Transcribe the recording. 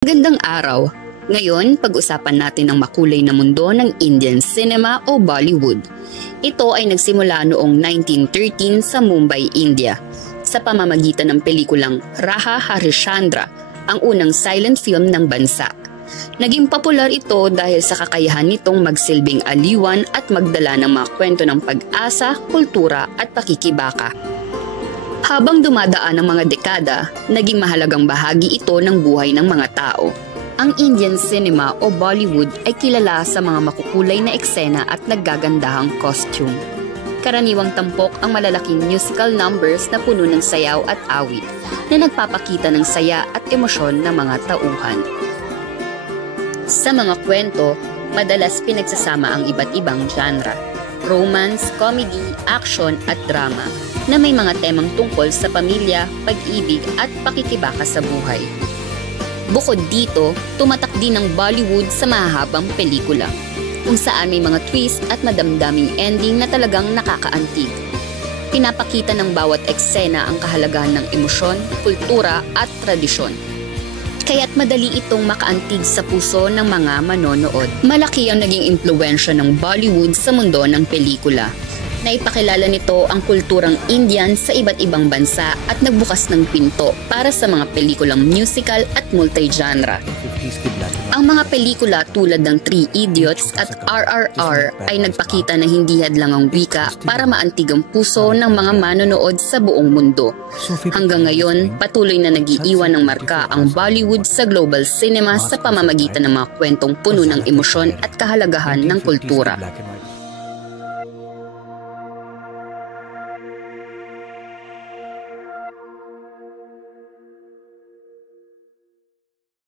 Magandang araw! Ngayon, pag-usapan natin ang makulay na mundo ng Indian cinema o Bollywood. Ito ay nagsimula noong 1913 sa Mumbai, India, sa pamamagitan ng pelikulang Raja Harishchandra, ang unang silent film ng bansa. Naging popular ito dahil sa kakayahan nitong magsilbing aliwan at magdala ng mga kwento ng pag-asa, kultura at pakikibaka. Habang dumadaan ang mga dekada, naging mahalagang bahagi ito ng buhay ng mga tao. Ang Indian cinema o Bollywood ay kilala sa mga makukulay na eksena at naggagandahang costume. Karaniwang tampok ang malalaking musical numbers na puno ng sayaw at awit na nagpapakita ng saya at emosyon ng mga tauhan. Sa mga kwento, madalas pinagsasama ang iba't ibang genre: romance, comedy, action at drama na may mga temang tungkol sa pamilya, pag-ibig at pakikibaka sa buhay. Bukod dito, tumatak din ang Bollywood sa mahahabang pelikula, kung saan may mga twist at madamdaming ending na talagang nakakaantig. Pinapakita ng bawat eksena ang kahalagahan ng emosyon, kultura at tradisyon. Kaya't madali itong makaantig sa puso ng mga manonood. Malaki ang naging impluwensya ng Bollywood sa mundo ng pelikula. Naipakilala nito ang kulturang Indian sa iba't ibang bansa at nagbukas ng pinto para sa mga pelikulang musical at multi-genre. Ang mga pelikula tulad ng Three Idiots at RRR ay nagpakita na hindi hadlang ang wika para maantig ang puso ng mga manonood sa buong mundo. Hanggang ngayon, patuloy na nag-iiwan ng marka ang Bollywood sa global cinema sa pamamagitan ng mga kwentong puno ng emosyon at kahalagahan ng kultura.